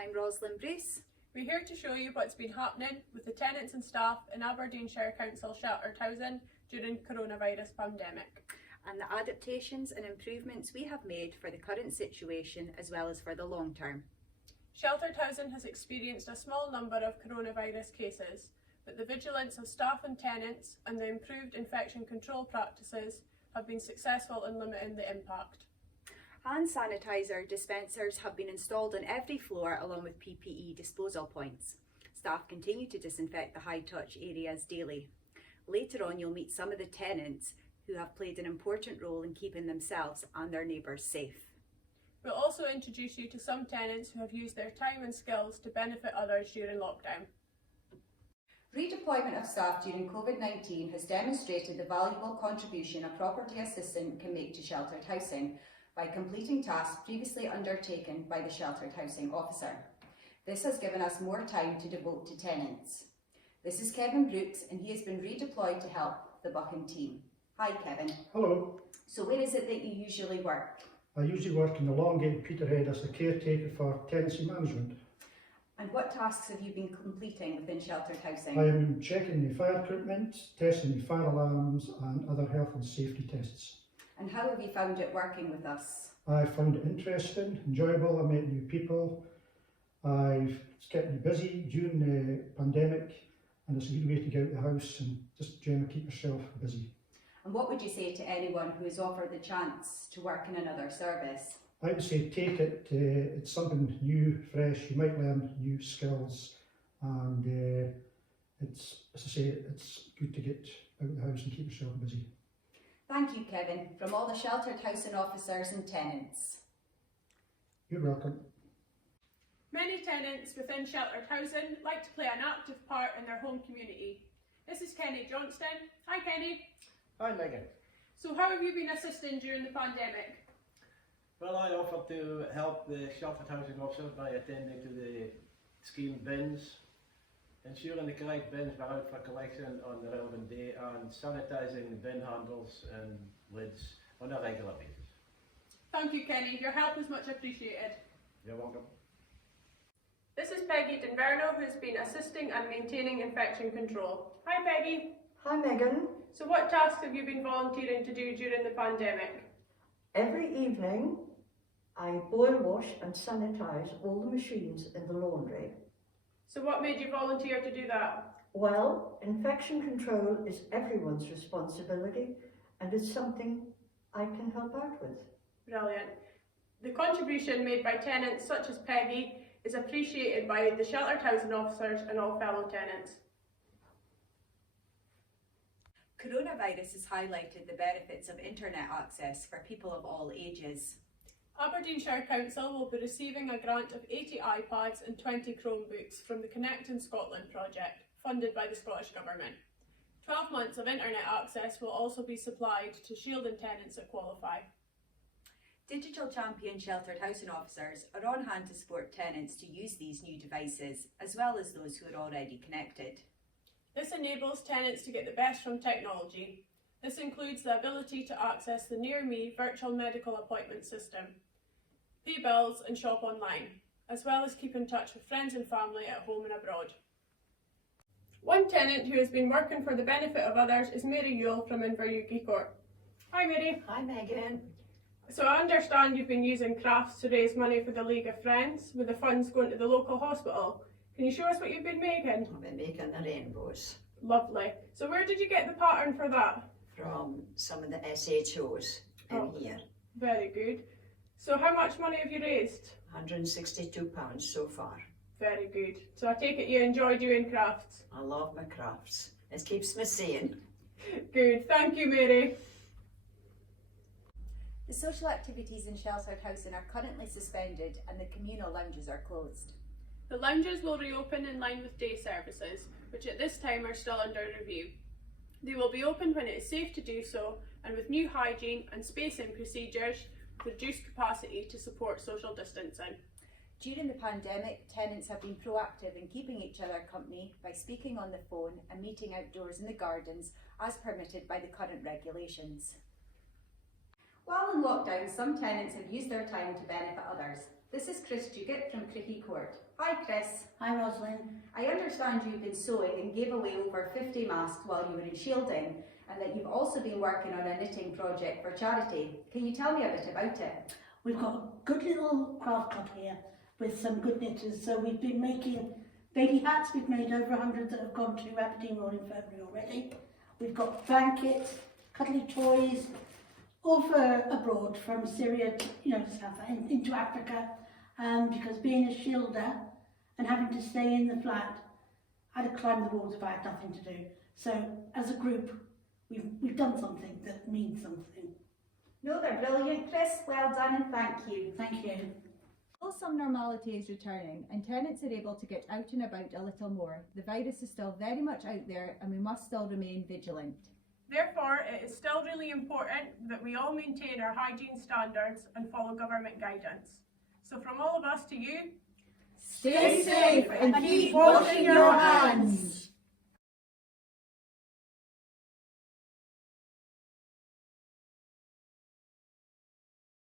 I'm Roslyn Bruce. We're here to show you what's been happening with the tenants and staff in Aberdeenshire Council sheltered housing during coronavirus pandemic. And the adaptations and improvements we have made for the current situation as well as for the long term. Sheltered housing has experienced a small number of coronavirus cases, but the vigilance of staff and tenants and the improved infection control practices have been successful in limiting the impact. Hand sanitizer dispensers have been installed on every floor along with PPE disposal points. Staff continue to disinfect the high-touch areas daily. Later on, you'll meet some of the tenants who have played an important role in keeping themselves and their neighbours safe. We'll also introduce you to some tenants who have used their time and skills to benefit others during lockdown. Redeployment of staff during COVID-19 has demonstrated the valuable contribution a property assistant can make to sheltered housing by completing tasks previously undertaken by the sheltered housing officer. This has given us more time to devote to tenants. This is Kevin Brooks and he has been redeployed to help the Buchan team. Hi Kevin. Hello. So where is it that you usually work? I usually work in the Longgate Peterhead as a caretaker for tenancy management. And what tasks have you been completing within sheltered housing? I am checking the fire equipment, testing the fire alarms and other health and safety tests. And how have you found it working with us? I found it interesting, enjoyable, I met new people. It's kept me busy during the pandemic and it's a good way to get out of the house and just generally keep yourself busy. And what would you say to anyone who is offered the chance to work in another service? I would say take it, it's something new, fresh, you might learn new skills and it's, as I say, it's good to get out of the house and keep yourself busy. Thank you Kevin, from all the sheltered housing officers and tenants. You're welcome. Many tenants within sheltered housing like to play an active part in their home community. This is Kenny Johnston. Hi Kenny. Hi Megan. So how have you been assisting during the pandemic? Well, I offered to help the sheltered housing officers by attending to the scheme bins, ensuring the correct bins were out for collection on the relevant day and sanitising the bin handles and lids on a regular basis. Thank you Kenny, your help is much appreciated. You're welcome. This is Peggy Denver who has been assisting and maintaining infection control. Hi Peggy. Hi Megan. So what tasks have you been volunteering to do during the pandemic? Every evening I boil wash and sanitise all the machines in the laundry. So what made you volunteer to do that? Well, infection control is everyone's responsibility and it's something I can help out with. Brilliant. The contribution made by tenants such as Peggy is appreciated by the sheltered housing officers and all fellow tenants. Coronavirus has highlighted the benefits of internet access for people of all ages. Aberdeenshire Council will be receiving a grant of 80 iPads and 20 Chromebooks from the Connect in Scotland project, funded by the Scottish Government. 12 months of internet access will also be supplied to shielding tenants that qualify. Digital champion sheltered housing officers are on hand to support tenants to use these new devices, as well as those who are already connected. This enables tenants to get the best from technology. This includes the ability to access the Near Me virtual medical appointment system, pay bills and shop online, as well as keep in touch with friends and family at home and abroad. One tenant who has been working for the benefit of others is Mary Ewell from Inverugh Court. Hi Mary. Hi Megan. So I understand you've been using crafts to raise money for the League of Friends, with the funds going to the local hospital. Can you show us what you've been making? I've been making the rainbows Lovely. So where did you get the pattern for that? from some of the SHOs in here. Very good. So how much money have you raised? £162 so far. Very good. So I take it you enjoy doing crafts? I love my crafts. It keeps me sane. Good. Thank you, Mary. The social activities in sheltered housing are currently suspended and the communal lounges are closed. The lounges will reopen in line with day services, which at this time are still under review. They will be open when it is safe to do so and with new hygiene and spacing procedures, reduced capacity to support social distancing. During the pandemic, tenants have been proactive in keeping each other company by speaking on the phone and meeting outdoors in the gardens as permitted by the current regulations. While in lockdown, some tenants have used their time to benefit others. This is Chris Duguid from Cricky Court. Hi Chris. Hi Rosalind. I understand you've been sewing and gave away over 50 masks while you were in shielding, and that you've also been working on a knitting project for charity. Can you tell me a bit about it? We've got a good little craft club here with some good knitters. So we've been making baby hats. We've made over 100 that have gone to Aberdeen Royal Infirmary already. We've got blankets, cuddly toys, all for abroad, from Syria, into Africa. Because being a shielder and having to stay in the flat, I had to climb the walls if I had nothing to do. So as a group, we've done something that means something. No, they're brilliant, Chris. Well done and thank you. Thank you. Although some normality is returning and tenants are able to get out and about a little more, the virus is still very much out there and we must still remain vigilant. Therefore, it is still really important that we all maintain our hygiene standards and follow government guidance. So from all of us to you, Stay safe and keep washing your hands.